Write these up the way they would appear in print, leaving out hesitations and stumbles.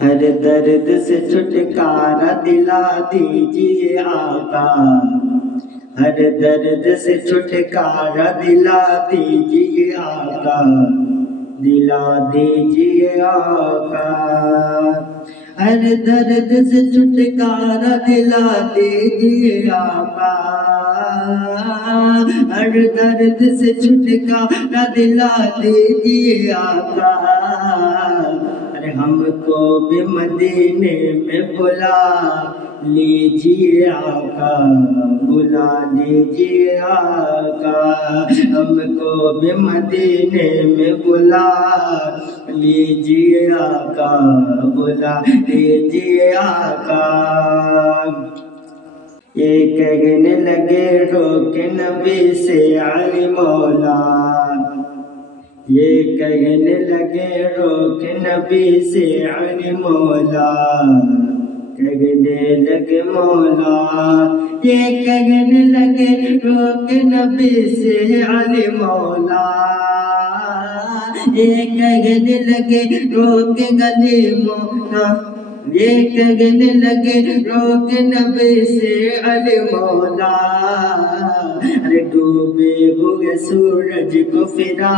ہر درد سے چھٹکارا دلا دیجئے آقا، ہر درد سے چھٹکارا دلا دیجئے آقا، دلا دیجئے آقا، ہر درد سے چھٹکارا دلا دیجئے آقا، ہر درد سے چھٹکارا دلا دیجئے آقا، ارے ہم کو بھی مدینے میں بلا لیجئے آقا، بلا لیجئے آقا، ہم کو بھی مدینے میں بلا لیجئے آقا، بلا لیجئے آقا۔ یہ کہنے لگے روک نبی سے علی مولا، یہ کہنے لگے روک نبی سے علی مولا، کہنے لگے مولا، یہ کہنے لگے روک نبی سے علی مولا، یہ کہنے لگے روک گلی مولا، یہ کہنے لگے روک نبی سے علی مولا، ارے ڈوبے ہوئے سورج کو فرا،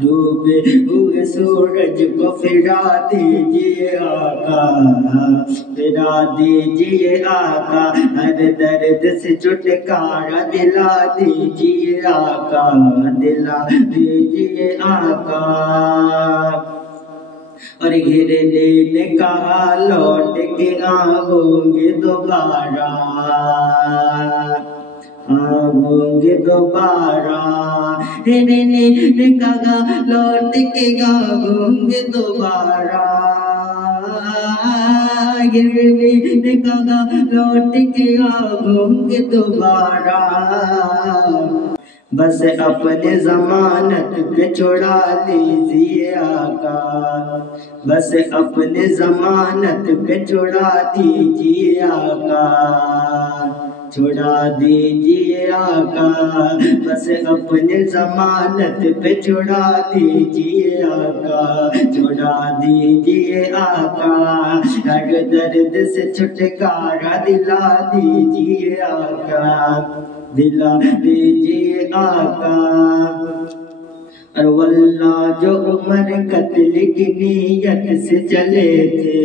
ڈوبے ہوئے سورج کو فرا دیجئے آقا، فرا دیجئے آقا، ہر درد سے چھٹکارا دلا دیجئے آقا، دلا دیجئے آقا۔ اور گھرنے نے کہا لوٹ کے آؤں گے دوبارہ، آؤں گے دوبارہ، گھرنے نے کہا لوٹ کے آؤں گے دوبارہ، گھرنے نے کہا لوٹ کے آؤں گے دوبارہ، بس اپنے ضمانت پہ چھڑا لیجئے آقا، بس اپنے ضمانت پہ چھڑا دیجئے آقا، چھڑا دیجئے آقا، بس اپنے ضمانت پہ چھڑا دیجئے آقا، چھڑا دیجئے آقا، ہر درد سے چھٹکارا دلا دیجئے آقا، دلا دیجئے آقا۔ اور واللہ جو عمر قتل کی نیت سے چلے تھے،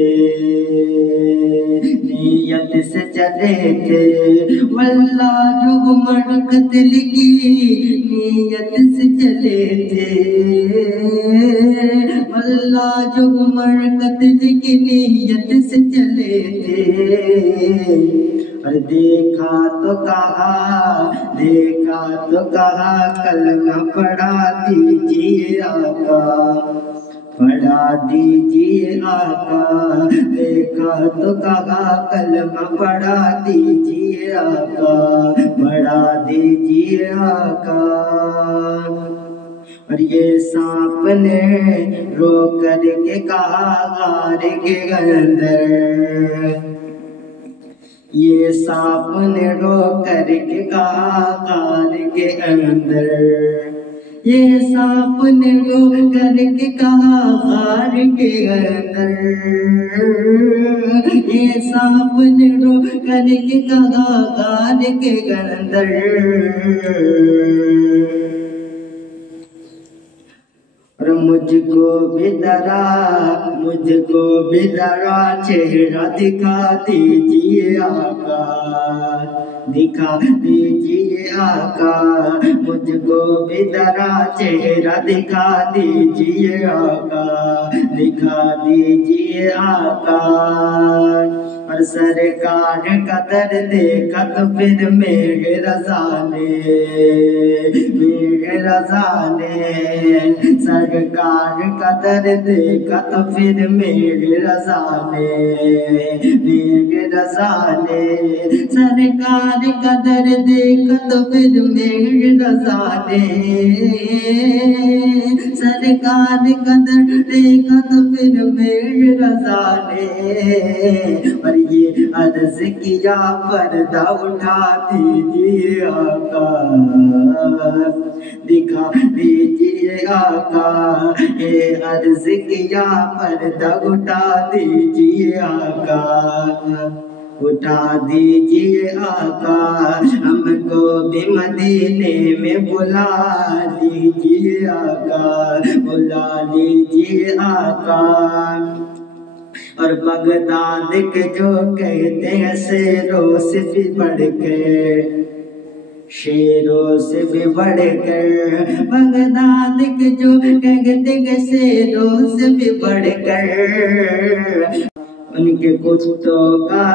نیت سے چلے تھے، واللہ جو عمر قتل کی نیت سے چلے تھے، واللہ جو عمر قتل کی نیت سے چلے تھے، اور دیکھا تو کہا، دیکھا تو کہا کلمہ پڑھا دیجئے آقا، پڑھا دیجئے آقا، دیکھا تو کہا کلمہ پڑھا دیجئے آقا، پڑھا دیجئے آقا۔ اور یہ سانپ نے رو کر کے کہا غار کے اندر، یہ سانپ نے رو کر کے کہا غار کے اندر، یہ سانپ نے رو کر کے کہا غار کے اندر، یہ سانپ نے رو کر کے کہا غار کے اندر، اور مجھ کو بھی ذرا، مجھ کو بھی ذرا چہرہ دکھا دیجئے آقا، دکھا دیجئے آقا، مجھ کو بھی ذرا چہرہ دکھا دیجئے آقا، دکھا دیجئے آقا۔ اور سرکار کا در دیکھا تو پھر میرے رضا نے، میرے رضا نے، سرکار کا در دیکھا تو پھر میرے رضا نے، میرے رضا نے، سرکار کا در دیکھا تو پھر میرے رضا نے، سرکار کا در دیکھا تو پھر میرے رضا نے، اور یہ عرض کیا پردہ اٹھا دیجیے آقا، دکھا دیجیے آقا، یہ عرض کیا پردہ اٹھا دیجیے آقا، اٹھا دیجیے آقا، ہم کو بھی مدینے میں بلا لیجیے آقا، بلا لیجیے آقا۔ اور بغداد کے جو کہتے ہیں شیروں سے بھی بڑھ کر، شیروں سے بھی بڑھ کر، بغداد کے جو کہتے ہیں شیروں سے بھی بڑھ کر، ان کے کتوں کا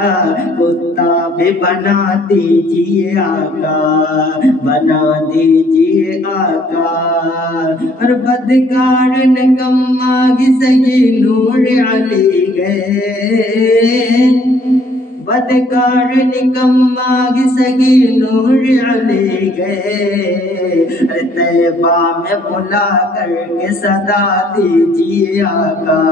کتا بھی بنا دیجیے آقا، بنا دیجیے آقا۔ اور بدکار نکما سید نور علی گئے، بدکار نکما سید نور علی گئے، طیبہ میں بلا کر کے صدا دیجیے آقا،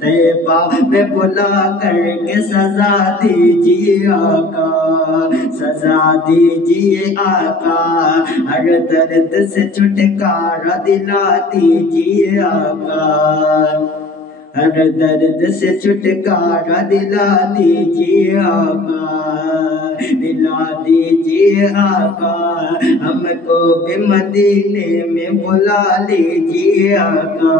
طیبہ میں بلا کر کے سزا دیجیے آقا، سزا دیجیے آقا، ہر درد سے چھٹکارا دلا دیجیے آقا، ہر درد سے چھٹکارا دلا دیجیے آقا، دلا دیجیے آقا، ہم کو بھی مدینے میں بلا لیجیے آقا۔